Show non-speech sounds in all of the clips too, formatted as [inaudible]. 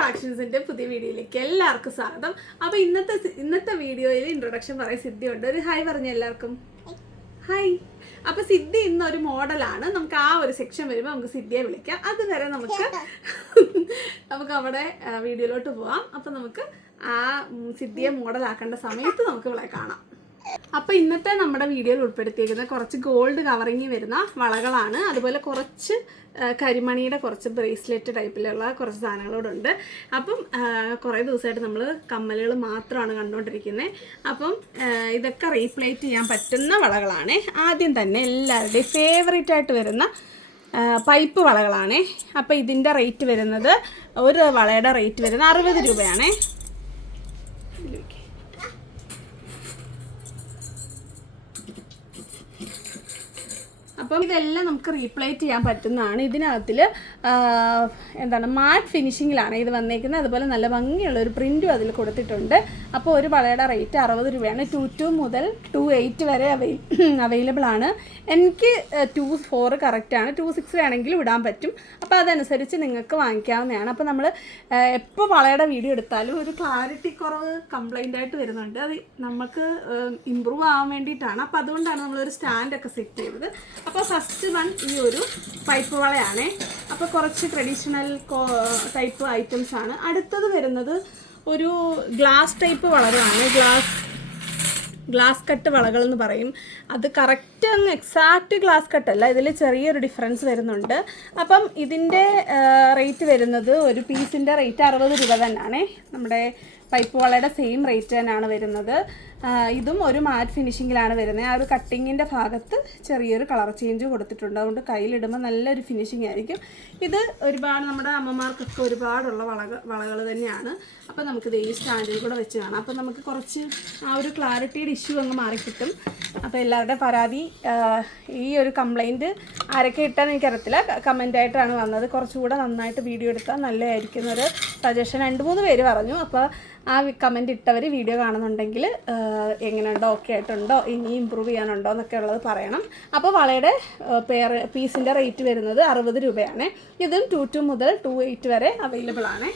കളക്ഷൻസിന്റെ പുതിയ വീഡിയോയിലേക്ക് എല്ലാവർക്കും സ്വാഗതം. അപ്പോൾ ഇന്നത്തെ ഇന്നത്തെ വീഡിയോയിൽ ഇൻട്രൊഡക്ഷൻ പറയാൻ സിദ്ധിയുണ്ട്. ഒരു ഹായ് പറഞ്ഞു എല്ലാവർക്കും. ഹായ് അപ്പോൾ സിദ്ധി ഇന്നൊരു മോഡലാണ് നമുക്ക് ആ ഒരു സെക്ഷൻ വരുമ്പോൾ നമുക്ക് സിദ്ധിയെ വിളിക്കാം. അതുവരെ നമുക്ക് [laughs] നമുക്ക് അവിടെ വീഡിയോയിലോട്ട് പോവാം. അപ്പോൾ നമുക്ക് ആ സിദ്ധിയെ മോഡലാക്കേണ്ട സമയത്ത് നമുക്ക് ഇവിടെ കാണാം. അപ്പൊ ഇന്നത്തെ നമ്മുടെ വീഡിയോയിൽ ഉൾപ്പെടുത്തിയിരിക്കുന്ന കുറച്ച് ഗോൾഡ് കവറിങ് വരുന്ന വളകളാണ്. അതുപോലെ കുറച്ച് കരിമണിയുടെ കുറച്ച് ബ്രേസ്ലെറ്റ് ടൈപ്പിലുള്ള കുറച്ച് സാധനങ്ങളോടുണ്ട് അപ്പം കുറേ ദിവസമായിട്ട് നമ്മൾ കമ്മലുകൾ മാത്രമാണ് കണ്ടുകൊണ്ടിരിക്കുന്നത് അപ്പം ഇതൊക്കെ റീപ്ലേറ്റ് ചെയ്യാൻ പറ്റുന്ന വളകളാണ്. ആദ്യം തന്നെ എല്ലാവരുടെയും ഫേവറേറ്റ് ആയിട്ട് വരുന്ന പൈപ്പ് വളകളാണ്. അപ്പോൾ ഇതിന്റെ റേറ്റ് വരുന്നത് ഒരു വളയുടെ റേറ്റ് വരുന്നത് അറുപത് രൂപയാണേ. അപ്പം ഇതെല്ലാം നമുക്ക് റീപ്ലേറ്റ് ചെയ്യാൻ പറ്റുന്നതാണ്. ഇതിനകത്തിൽ എന്താണ് മാറ്റ് ഫിനിഷിങ്ങിലാണ് ഇത് വന്നേക്കുന്നത്. അതുപോലെ നല്ല ഭംഗിയുള്ള ഒരു പ്രിന്റും അതിൽ കൊടുത്തിട്ടുണ്ട്. അപ്പോൾ ഒരു വളയുടെ റേറ്റ് അറുപത് രൂപയാണ്. ടു ടു മുതൽ ടു എയ്റ്റ് വരെ അവൈ അവൈലബിൾ ആണ്. എനിക്ക് ടു ഫോർ കറക്റ്റാണ് ടു സിക്സ് വേണമെങ്കിലും ഇടാൻ പറ്റും. അപ്പോൾ അതനുസരിച്ച് നിങ്ങൾക്ക് വാങ്ങിക്കാവുന്നതാണ്. അപ്പോൾ നമ്മൾ എപ്പോൾ വളയുടെ വീഡിയോ എടുത്താലും ഒരു ക്ലാരിറ്റി കുറവ് കംപ്ലൈന്റ് ആയിട്ട് വരുന്നുണ്ട്. അത് നമുക്ക് ഇമ്പ്രൂവ് ആവാൻ വേണ്ടിയിട്ടാണ്. അപ്പോൾ അതുകൊണ്ടാണ് നമ്മളൊരു സ്റ്റാൻഡൊക്കെ സെറ്റ് ചെയ്തത്. അപ്പോൾ ഫസ്റ്റ് വൺ ഈ ഒരു പൈപ്പ് വളയാണേ. അപ്പോൾ കുറച്ച് ട്രഡീഷണൽ ടൈപ്പ് ഐറ്റംസ് ആണ്. അടുത്തത് വരുന്നത് ഒരു ഗ്ലാസ് ടൈപ്പ് വളകളാണ്. ഗ്ലാസ് ഗ്ലാസ് കട്ട് വളകൾ എന്ന് പറയും. അത് കറക്റ്റ് അങ്ങ് എക്സാക്റ്റ് ഗ്ലാസ് കട്ടല്ല ഇതിൽ ചെറിയൊരു ഡിഫറൻസ് വരുന്നുണ്ട്. അപ്പം ഇതിന്റെ റേറ്റ് വരുന്നത് ഒരു പീസിന്റെ റേറ്റ് അറുപത് രൂപ തന്നെയാണേ നമ്മുടെ പൈപ്പ് വളയുടെ സെയിം റേറ്റ് തന്നെയാണ് വരുന്നത്. ഇതും ഒരു മാറ്റ് ഫിനിഷിങ്ങിലാണ് വരുന്നത്. ആ ഒരു കട്ടിങ്ങിന്റെ ഭാഗത്ത് ചെറിയൊരു കളർ ചേഞ്ച് കൊടുത്തിട്ടുണ്ട്. അതുകൊണ്ട് കയ്യിലിടുമ്പോൾ നല്ലൊരു ഫിനിഷിംഗ് ആയിരിക്കും. ഇത് ഒരുപാട് നമ്മുടെ അമ്മമാർക്കൊക്കെ ഒരുപാടുള്ള വളക വളകൾ തന്നെയാണ്. അപ്പോൾ നമുക്കിത് ഈ സ്റ്റാൻഡിൽ കൂടെ വെച്ച് കാണാം. അപ്പോൾ നമുക്ക് കുറച്ച് ആ ഒരു ക്ലാരിറ്റിയുടെ ഇഷ്യൂ അങ്ങ് മാറിക്കിട്ടും. അപ്പോൾ എല്ലാവരുടെയും പരാതി ഈ ഒരു കംപ്ലൈന്റ് ആരൊക്കെ ഇട്ടാന്ന് എനിക്കറിയത്തില്ല. കമന്റ് ആയിട്ടാണ് വന്നത്. കുറച്ചുകൂടെ നന്നായിട്ട് വീഡിയോ എടുത്താൽ നല്ലതായിരിക്കും എന്നൊരു സജഷൻ രണ്ട് മൂന്ന് പേര് പറഞ്ഞു. അപ്പോൾ ആ കമന്റ് ഇട്ടവർ വീഡിയോ കാണുന്നുണ്ടെങ്കിൽ എങ്ങനെയുണ്ടോ ഓക്കെ ആയിട്ടുണ്ടോ ഇനി ഇമ്പ്രൂവ് ചെയ്യാനുണ്ടോ എന്നൊക്കെ ഉള്ളത് പറയണം. അപ്പോൾ വളയുടെ പേർ പീസിന്റെ റേറ്റ് വരുന്നത് അറുപത് രൂപയാണ്. ഇതും ടു ടു മുതൽ ടു എയ്റ്റ് വരെ അവൈലബിൾ ആണ്.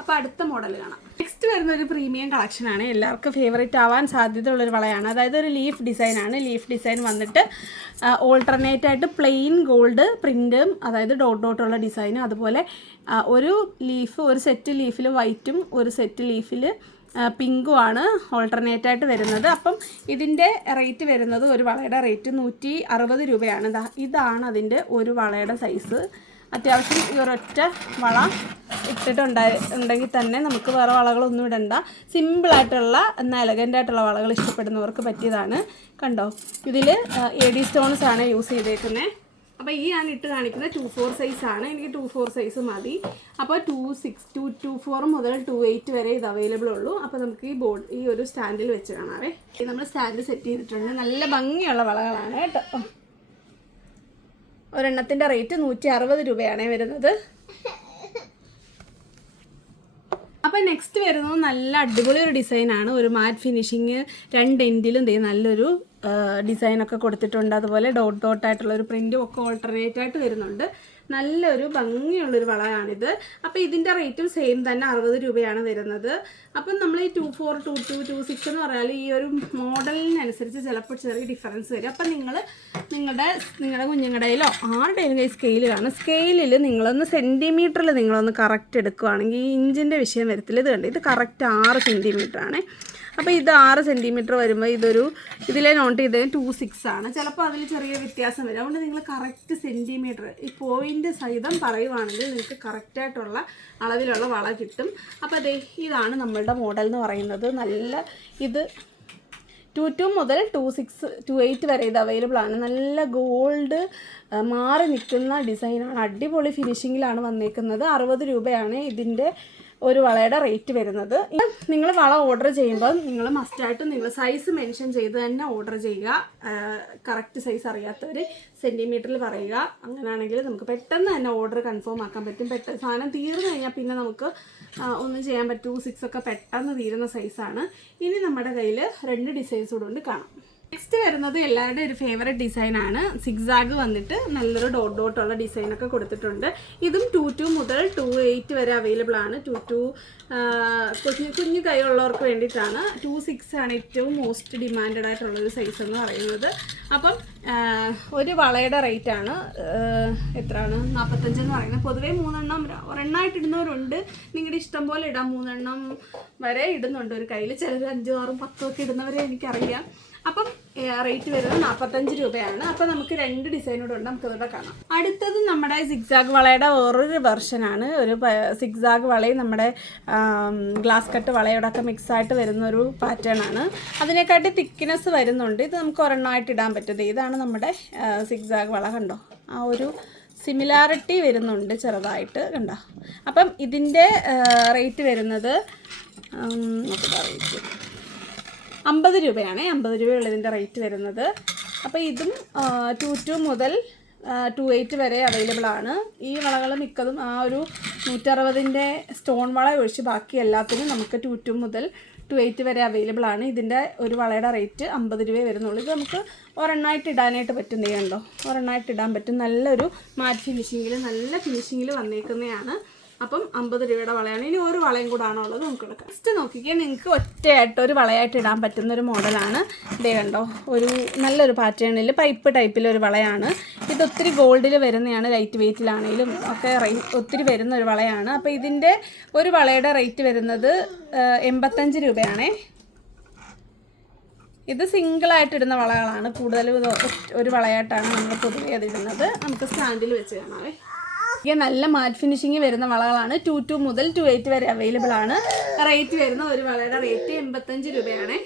അപ്പോൾ അടുത്ത മോഡൽ കാണാം. നെക്സ്റ്റ് വരുന്ന ഒരു പ്രീമിയം കളക്ഷനാണ് എല്ലാവർക്കും ഫേവറേറ്റ് ആവാൻ സാധ്യതയുള്ളൊരു വളയാണ്. അതായത് ഒരു ലീഫ് ഡിസൈൻ ആണ്. ലീഫ് ഡിസൈൻ വന്നിട്ട് ഓൾട്ടർനേറ്റ് ആയിട്ട് പ്ലെയിൻ ഗോൾഡ് പ്രിന്റും അതായത് ഡോട്ട് ഡോട്ടുള്ള ഡിസൈനും അതുപോലെ ഒരു ലീഫ് ഒരു സെറ്റ് ലീഫിൽ വൈറ്റും ഒരു സെറ്റ് ലീഫിൽ പിങ്കും ആണ് ഓൾട്ടർനേറ്റ് ആയിട്ട് വരുന്നത്. അപ്പം ഇതിന്റെ റേറ്റ് വരുന്നത് ഒരു വളയുടെ റേറ്റ് നൂറ്റി അറുപത് രൂപയാണ് ഇതാണ് അതിന്റെ ഒരു വളയുടെ സൈസ് അത്യാവശ്യം ഈ ഒരൊറ്റ വള ഇട്ടിട്ടുണ്ടായി ഉണ്ടെങ്കിൽ തന്നെ നമുക്ക് വേറെ വളകളൊന്നും ഇടണ്ട. സിമ്പിളായിട്ടുള്ള എന്നാൽ എലഗന്റ് ആയിട്ടുള്ള വളകൾ ഇഷ്ടപ്പെടുന്നവർക്ക് പറ്റിയതാണ്. കണ്ടോ? ഇതിൽ എ ഡി സ്റ്റോൺസ് ആണ് യൂസ് ചെയ്തേക്കുന്നത് അപ്പോൾ ഈ ഞാൻ ഇട്ട് കാണിക്കുന്നത് ടു ഫോർ ആണ്. എനിക്ക് ടു ഫോർ സൈസ് മതി. അപ്പോൾ two six two two four മുതൽ ടു എയ്റ്റ് വരെ ഇത് അവൈലബിൾ ഉള്ളൂ. അപ്പോൾ നമുക്ക് ഈ ബോർഡ് ഈ ഒരു സ്റ്റാൻഡിൽ വെച്ച് കാണാവേ. നമ്മൾ സ്റ്റാൻഡിൽ സെറ്റ് ചെയ്തിട്ടുണ്ട്. നല്ല ഭംഗിയുള്ള വളകളാണ് കേട്ടോ. ഒരെണ്ണത്തിന്റെ റേറ്റ് നൂറ്റി അറുപത് രൂപയാണ് വരുന്നത്. അപ്പോൾ നെക്സ്റ്റ് വരുന്നത് നല്ല അടിപൊളി ഒരു ഡിസൈനാണ് ഒരു മാറ്റ് ഫിനിഷിങ് രണ്ട് എൻഡിലും ദേ നല്ലൊരു ഡിസൈനൊക്കെ കൊടുത്തിട്ടുണ്ട്. അതുപോലെ ഡോട്ട് ഡോട്ട് ആയിട്ടുള്ള ഒരു പ്രിന്റും ഒക്കെ ഓൾട്ടർനേറ്റ് ആയിട്ട് വരുന്നുണ്ട്. നല്ലൊരു ഭംഗിയുള്ളൊരു വളയാണിത്. അപ്പോൾ ഇതിന്റെ റേറ്റും സെയിം തന്നെ അറുപത് രൂപയാണ് വരുന്നത്. അപ്പം നമ്മൾ ഈ two four two two two six എന്ന് പറഞ്ഞാൽ ഈ ഒരു മോഡലിനനുസരിച്ച് ചിലപ്പോൾ ചെറിയ ഡിഫറൻസ് വരും. അപ്പം നിങ്ങൾ നിങ്ങളുടെ നിങ്ങളുടെ കുഞ്ഞുങ്ങളുടെയിലോ ആരുടെയും കൈ സ്കെയിൽ കാണും. സ്കെയിലിൽ നിങ്ങളൊന്ന് സെന്റിമീറ്ററിൽ നിങ്ങളൊന്ന് കറക്റ്റ് എടുക്കുകയാണെങ്കിൽ ഈ ഇഞ്ചിന്റെ വിഷയം വരത്തില്ല. ഇത് കണ്ട്? ഇത് കറക്റ്റ് ആറ് സെന്റിമീറ്റർ ആണ്. അപ്പോൾ ഇത് ആറ് സെന്റിമീറ്റർ വരുമ്പോൾ ഇതൊരു ഇതിലെ നോട്ട് ചെയ്ത് ടു സിക്സ് ആണ്. ചിലപ്പോൾ അതിൽ ചെറിയ വ്യത്യാസം വരും. അതുകൊണ്ട് നിങ്ങൾ കറക്റ്റ് സെന്റിമീറ്റർ ഈ പോയിന്റ് സഹിതം പറയുവാണെങ്കിൽ നിങ്ങൾക്ക് കറക്റ്റായിട്ടുള്ള അളവിലുള്ള വള കിട്ടും. അപ്പോൾ അതെ ഇതാണ് നമ്മളുടെ മോഡൽ എന്ന് പറയുന്നത്. നല്ല ഇത് ടു ടു മുതൽ ടു സിക്സ് ടു എയ്റ്റ് വരെ ഇത് അവൈലബിൾ ആണ്. നല്ല ഗോൾഡ് മാറി നിൽക്കുന്ന ഡിസൈനാണ് അടിപൊളി ഫിനിഷിങ്ങിലാണ് വന്നേക്കുന്നത്. അറുപത് രൂപയാണ് ഇതിന്റെ ഒരു വളയുടെ റേറ്റ് വരുന്നത്. നിങ്ങൾ വള ഓർഡർ ചെയ്യുമ്പോൾ നിങ്ങൾ മസ്റ്റായിട്ടും നിങ്ങൾ സൈസ് മെൻഷൻ ചെയ്ത് തന്നെ ഓർഡർ ചെയ്യുക. കറക്റ്റ് സൈസ് അറിയാത്തവർ സെന്റിമീറ്ററിൽ പറയുക. അങ്ങനെയാണെങ്കിൽ നമുക്ക് പെട്ടെന്ന് തന്നെ ഓർഡർ കൺഫേം ആക്കാൻ പറ്റും. പെട്ടെന്ന് സാധനം തീർന്നു കഴിഞ്ഞാൽ പിന്നെ നമുക്ക് ഒന്നും ചെയ്യാൻ പറ്റൂ. സിക്സ് ഒക്കെ പെട്ടെന്ന് തീരുന്ന സൈസാണ് ഇനി നമ്മുടെ കയ്യിൽ രണ്ട് ഡിസൈൻസ് കൂടെ ഉണ്ട് കാണാം. നെക്സ്റ്റ് വരുന്നത് എല്ലാവരുടെ ഒരു ഫേവറേറ്റ് ഡിസൈൻ ആണ്. സിക്സാഗ് വന്നിട്ട് നല്ലൊരു ഡോട്ട് ഡോട്ട് ഉള്ള ഡിസൈൻ ഒക്കെ കൊടുത്തിട്ടുണ്ട്. ഇതും ടു ടു മുതൽ ടു എയ്റ്റ് വരെ അവൈലബിൾ ആണ്. ടു ടു കുഞ്ഞു കുഞ്ഞു കൈയുള്ളവർക്ക് വേണ്ടിയിട്ടാണ്. ടു സിക്സ് ആണ് ഏറ്റവും മോസ്റ്റ് ഡിമാൻഡഡ് ആയിട്ടുള്ള ഒരു സൈസ് എന്ന് പറയുന്നത്. അപ്പം ഒരു വളയുടെ റേറ്റ് ആണ്. എത്രയാണ്? നാൽപ്പത്തഞ്ച് എന്ന് പറയുന്നത്. പൊതുവേ മൂന്നെണ്ണം ഒരെണ്ണമായിട്ട് ഇടുന്നവരുണ്ട്. നിങ്ങളുടെ ഇഷ്ടം പോലെ ഇടാം. മൂന്നെണ്ണം വരെ ഇടുന്നുണ്ട്. ഒരു കയ്യിൽ ചിലർ അഞ്ചും ആറും പത്തും ഒക്കെ ഇടുന്നവരെ എനിക്കറിയാം. അപ്പം റേറ്റ് വരുന്നത് നാൽപ്പത്തഞ്ച് രൂപയാണ്. അപ്പം നമുക്ക് രണ്ട് ഡിസൈനോട് ഉണ്ട് നമുക്ക് ഇതോടെ കാണാം. അടുത്തത് നമ്മുടെ സിക്സാഗ് വളയുടെ വേറൊരു വെർഷനാണ് ഒരു സിക്സാഗ് വളയും നമ്മുടെ ഗ്ലാസ് കട്ട് വളയോടൊക്കെ മിക്സ് ആയിട്ട് വരുന്ന ഒരു പാറ്റേൺ ആണ്. അതിനെക്കാട്ടി തിക്നെസ് വരുന്നുണ്ട്. ഇത് നമുക്ക് ഒരെണ്ണമായിട്ട് ഇടാൻ പറ്റും ഇതാണ് നമ്മുടെ സിക്സാഗ് വള കണ്ടോ? ആ ഒരു സിമിലാരിറ്റി വരുന്നുണ്ട് ചെറുതായിട്ട് കണ്ടോ? അപ്പം ഇതിന്റെ റേറ്റ് വരുന്നത് റേറ്റ് അമ്പത് രൂപയാണ്. അമ്പത് രൂപയുള്ള ഇതിന്റെ റേറ്റ് വരുന്നത്. അപ്പോൾ ഇതും ടു ടു മുതൽ ടു എയ്റ്റ് വരെ അവൈലബിൾ ആണ്. ഈ വളകൾ മിക്കതും ആ ഒരു നൂറ്ററുപതിന്റെ സ്റ്റോൺ വള ഒഴിച്ച് ബാക്കി എല്ലാത്തിനും നമുക്ക് ടു ടു മുതൽ ടു എയ്റ്റ് വരെ അവൈലബിൾ ആണ്. ഇതിന്റെ ഒരു വളയുടെ റേറ്റ് അമ്പത് രൂപയെ വരുന്നുള്ളൂ. ഇത് നമുക്ക് ഒരെണ്ണമായിട്ട് ഇടാനായിട്ട് പറ്റും ദേ കണ്ടോ ഒരെണ്ണമായിട്ട് ഇടാൻ പറ്റും. നല്ലൊരു മാറ്റ് ഫിനിഷിങ്ങിൽ നല്ല ഫിനിഷിങ്ങിൽ വന്നേക്കുന്നതാണ്. അപ്പം അമ്പത് രൂപയുടെ വളയാണ്. ഇനി ഒരു വളയും കൂടാണോ ഉള്ളത് നമുക്ക് എടുക്കാം. ഫസ്റ്റ് നോക്കിക്കാൻ നിങ്ങൾക്ക് ഒറ്റയായിട്ട് ഒരു വളയായിട്ട് ഇടാൻ പറ്റുന്ന ഒരു മോഡലാണ് ഇതേ കണ്ടോ ഒരു നല്ലൊരു പാറ്റേണിൽ പൈപ്പ് ടൈപ്പിലൊരു വളയാണ്. ഇത് ഒത്തിരി ഗോൾഡിൽ വരുന്നതാണ് ലൈറ്റ് വെയ്റ്റിലാണെങ്കിലും ഒക്കെ ഒത്തിരി വരുന്ന ഒരു വളയാണ്. അപ്പോൾ ഇതിന്റെ ഒരു വളയുടെ റേറ്റ് വരുന്നത് എൺപത്തഞ്ച് രൂപയാണേ. ഇത് സിംഗിളായിട്ട് ഇടുന്ന വളകളാണ്. കൂടുതലും ഇത് ഒരു വളയായിട്ടാണ് നമ്മൾ പൊതുവേ അത് ഇടുന്നത്. നമുക്ക് സ്റ്റാൻഡിൽ വെച്ച് കാണാവേ. ഇത് നല്ല മാറ്റ് ഫിനിഷിങ് വരുന്ന വളകളാണ്. ടു ടു മുതൽ ടു എയ്റ്റ് വരെ അവൈലബിൾ ആണ്. റേറ്റ് വരുന്ന ഒരു വളയുടെ റേറ്റ് എൺപത്തഞ്ച് രൂപയാണ്.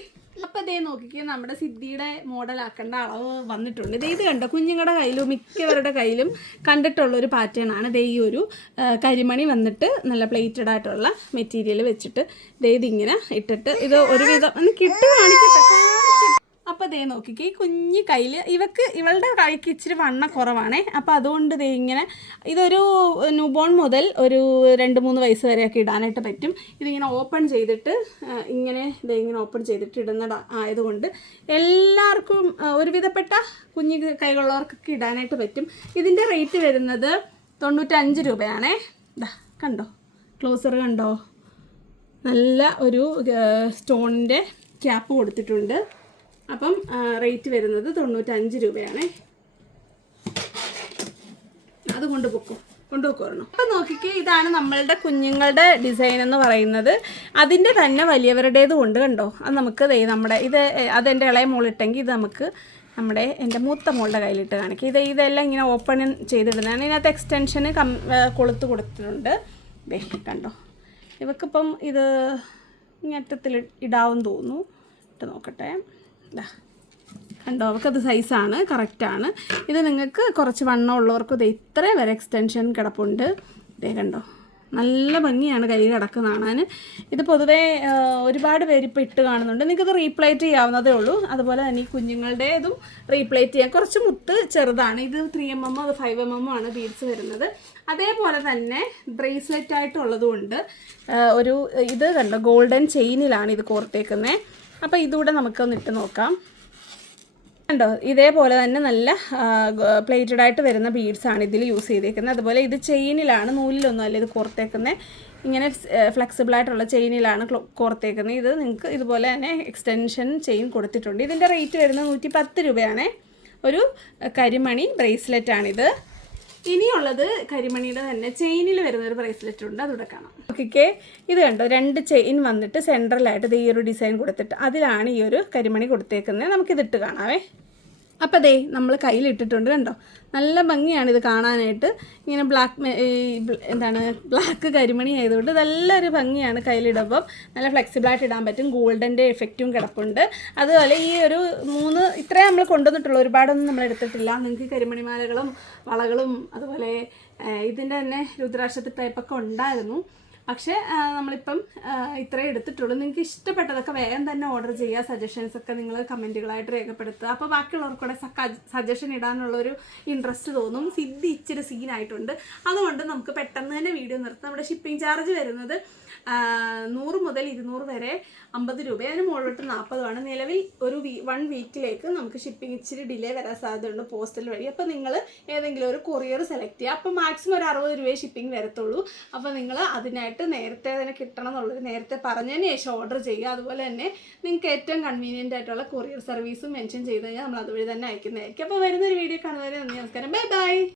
അപ്പൊ ഇതേ നോക്കിക്കേ നമ്മുടെ സിദ്ധിയുടെ മോഡൽ ആക്കേണ്ട അളവ് വന്നിട്ടുണ്ട്. ഇത് ഇത് കണ്ടോ? കുഞ്ഞുങ്ങളുടെ കയ്യിലും മിക്കവരുടെ കയ്യിലും കണ്ടിട്ടുള്ള ഒരു പാറ്റേൺ ആണ്. ദേ ഈ ഒരു കരിമണി വന്നിട്ട് നല്ല പ്ലേറ്റഡ് ആയിട്ടുള്ള മെറ്റീരിയൽ വെച്ചിട്ട് ദേ ഇതിങ്ങനെ ഇട്ടിട്ട് ഇത് ഒരുവിധം ഒന്ന് കിട്ടി. അപ്പോൾ ദേ നോക്കിക്കേ ഈ കുഞ്ഞ് കയ്യിൽ ഇവക്ക് ഇവളുടെ കൈക്ക് ഇച്ചിരി വണ്ണ കുറവാണേ. അപ്പോൾ അതുകൊണ്ട് ദേ ഇങ്ങനെ ഇതൊരു ന്യൂബോൺ മുതൽ ഒരു രണ്ട് മൂന്ന് വയസ്സ് വരെയൊക്കെ ഇടാനായിട്ട് പറ്റും. ഇതിങ്ങനെ ഓപ്പൺ ചെയ്തിട്ട് ഇങ്ങനെ ദേ ഇങ്ങനെ ഓപ്പൺ ചെയ്തിട്ട് ഇടുന്ന ആയതുകൊണ്ട് എല്ലാവർക്കും ഒരുവിധപ്പെട്ട കുഞ്ഞ് കൈകളുള്ളവർക്കൊക്കെ ഇടാനായിട്ട് പറ്റും. ഇതിന്റെ റേറ്റ് വരുന്നത് തൊണ്ണൂറ്റഞ്ച് രൂപയാണേ. ദാ കണ്ടോ? ക്ലോസർ കണ്ടോ? നല്ല ഒരു സ്റ്റോണിന്റെ ക്യാപ്പ് കൊടുത്തിട്ടുണ്ട്. അപ്പം റേറ്റ് വരുന്നത് തൊണ്ണൂറ്റഞ്ച് രൂപയാണ്. അത് കൊണ്ടുപോക്കും കൊണ്ടുപോക്കോരണം അപ്പം നോക്കിക്കേ ഇതാണ് നമ്മളുടെ കുഞ്ഞുങ്ങളുടെ ഡിസൈൻ എന്ന് പറയുന്നത്. അതിന്റെ തന്നെ വലിയവരുടേത് കൊണ്ട് കണ്ടോ? അത് നമുക്ക് നമ്മുടെ ഇത് അതെന്റെ ഇളയ മോളിട്ടെങ്കിൽ ഇത് നമുക്ക് നമ്മുടെ എന്റെ മൂത്ത മോളുടെ കയ്യിലിട്ട് കാണിക്കും. ഇത് ഇതെല്ലാം ഇങ്ങനെ ഓപ്പൺ ചെയ്തിടുന്നതാണ്. ഇതിനകത്ത് എക്സ്റ്റൻഷന് കം കൊളുത്ത് കൊടുത്തിട്ടുണ്ട്. ദേ കണ്ടോ? ഇവക്കിപ്പം ഇത് ഇങ്ങറ്റത്തിൽ ഇടാവും തോന്നുന്നു. ഇട്ട് നോക്കട്ടെ. കണ്ടോ? അവർക്കത് സൈസാണ് കറക്റ്റാണ് ഇത് നിങ്ങൾക്ക് കുറച്ച് വണ്ണം ഉള്ളവർക്കും ഇത് ഇത്ര വരെ എക്സ്റ്റൻഷൻ കിടപ്പുണ്ട്. ഇതേ കണ്ടോ? നല്ല ഭംഗിയാണ് കൈ കിടക്കുന്ന കാണാൻ. ഇത് പൊതുവേ ഒരുപാട് പേര് ഇപ്പോൾ ഇട്ട് കാണുന്നുണ്ട്. നിങ്ങൾക്കത് റീപ്ലേറ്റ് ചെയ്യാവുന്നതേ ഉള്ളൂ. അതുപോലെ തന്നെ ഈ കുഞ്ഞുങ്ങളുടേതും റീപ്ലേറ്റ് ചെയ്യാം. കുറച്ച് മുത്ത് ചെറുതാണ്. ഇത് ത്രീ എം എമ്മോ അത് ഫൈവ് എം എമ്മോ ആണ് ബീഡ്സ് വരുന്നത്. അതേപോലെ തന്നെ ബ്രേസ്ലെറ്റ് ആയിട്ടുള്ളതുകൊണ്ട് ഒരു ഇത് കണ്ടോ? ഗോൾഡൻ ചെയിനിലാണ് ഇത് കോർത്തേക്കുന്നത് അപ്പോൾ ഇതുകൂടെ നമുക്കൊന്ന് ഇട്ട് നോക്കാം. കണ്ടോ? ഇതേപോലെ തന്നെ നല്ല പ്ലേറ്റഡ് ആയിട്ട് വരുന്ന ബീഡ്സ് ആണ് ഇതിൽ യൂസ് ചെയ്തേക്കുന്നത്. അതുപോലെ ഇത് ചെയിനിലാണ് നൂലിലൊന്നും അല്ല ഇത് കോർത്തേക്കുന്നത് ഇങ്ങനെ ഫ്ലെക്സിബിൾ ആയിട്ടുള്ള ചെയിനിലാണ് കോർത്തേക്കുന്നത് ഇത് നിങ്ങൾക്ക് ഇതുപോലെ തന്നെ എക്സ്റ്റൻഷൻ ചെയിൻ കൊടുത്തിട്ടുണ്ട്. ഇതിന്റെ റേറ്റ് വരുന്നത് നൂറ്റി പത്ത് രൂപയാണ്. ഒരു കരിമണി ബ്രേസ്ലെറ്റ് ആണിത്. ഇനിയുള്ളത് കരിമണിയുടെ തന്നെ ചെയിനിൽ വരുന്ന ഒരു ബ്രേസ്ലെറ്റ് ഉണ്ട്. അതുകൂടെ കാണാം. ഓക്കെ ഇത് കണ്ടോ? രണ്ട് ചെയിൻ വന്നിട്ട് സെൻട്രലായിട്ട് ഈ ഒരു ഡിസൈൻ കൊടുത്തിട്ട് അതിലാണ് ഈ ഒരു കരിമണി കൊടുത്തേക്കുന്നത് നമുക്കിതിട്ട് കാണാവേ. അപ്പോൾ ദേ നമ്മൾ കയ്യിലിട്ടിട്ടുണ്ട് കണ്ടോ? നല്ല ഭംഗിയാണ് ഇത് കാണാനായിട്ട്. ഇങ്ങനെ ബ്ലാക്ക് എന്താണ് ബ്ലാക്ക് കരിമണി ആയതുകൊണ്ട് നല്ലൊരു ഭംഗിയാണ് കയ്യിലിടുമ്പം. നല്ല ഫ്ലെക്സിബിളായിട്ട് ഇടാൻ പറ്റും. ഗോൾഡന്റെ എഫക്റ്റും കിടപ്പുണ്ട്. അതുപോലെ ഈ ഒരു മൂന്ന് ഇത്രയും നമ്മൾ കൊണ്ടുവന്നിട്ടുള്ളൂ. ഒരുപാടൊന്നും നമ്മൾ എടുത്തിട്ടില്ല. നിങ്ങൾക്ക് കരിമണിമാലകളും വളകളും അതുപോലെ ഇതിന്റെ തന്നെ രുദ്രാക്ഷത്തെ ടൈപ്പൊക്കെ ഉണ്ടായിരുന്നു. പക്ഷേ നമ്മളിപ്പം ഇത്രയും ഇത്രേ എടുത്തിട്ടുള്ളൂ. നിങ്ങൾക്ക് ഇഷ്ടപ്പെട്ടതൊക്കെ വേഗം തന്നെ ഓർഡർ ചെയ്യുക. സജഷൻസ് ഒക്കെ നിങ്ങൾ കമന്റുകളായിട്ട് രേഖപ്പെടുത്തുക. അപ്പോൾ ബാക്കിയുള്ളവർക്കൂടെ സജഷൻ ഇടാനുള്ളൊരു ഇൻട്രസ്റ്റ് തോന്നും. സിദ്ധി ഇച്ചിരി സീനായിട്ടുണ്ട് അതുകൊണ്ട് നമുക്ക് പെട്ടെന്ന് തന്നെ വീഡിയോ നിർത്താം. നമ്മുടെ ഷിപ്പിംഗ് ചാർജ് വരുന്നത് നൂറ് മുതൽ ഇരുന്നൂറ് വരെ അമ്പത് രൂപ. അതിന് മുകളിലോട്ട് നാൽപ്പതുമാണ് നിലവിൽ ഒരു വീ വൺ വീക്കിലേക്ക് നമുക്ക് ഷിപ്പിംഗ് ഇച്ചിരി ഡിലേ വരാൻ സാധ്യതയുണ്ട് പോസ്റ്റൽ വഴി. അപ്പോൾ നിങ്ങൾ ഏതെങ്കിലും ഒരു കൊറിയർ സെലക്ട് ചെയ്യുക. അപ്പോൾ മാക്സിമം ഒരു അറുപത് രൂപയെ ഷിപ്പിംഗ് വരത്തുള്ളൂ. അപ്പോൾ നിങ്ങൾ അതിനായിട്ട് നേരത്തെ തന്നെ കിട്ടണം എന്നുള്ളത് നേരത്തെ പറഞ്ഞതിന് ശേഷം ഓർഡർ ചെയ്യുക. അതുപോലെ തന്നെ നിങ്ങൾക്ക് ഏറ്റവും കൺവീനിയന്റ് ആയിട്ടുള്ള കൊറിയർ സർവീസും മെൻഷൻ ചെയ്ത് കഴിഞ്ഞാൽ നമ്മൾ അതുവഴി തന്നെ അയക്കുന്നതായിരിക്കും. അപ്പോൾ വരുന്നൊരു വീഡിയോ കാണുന്നവരെ നന്ദി നമസ്കാരം. Bye bye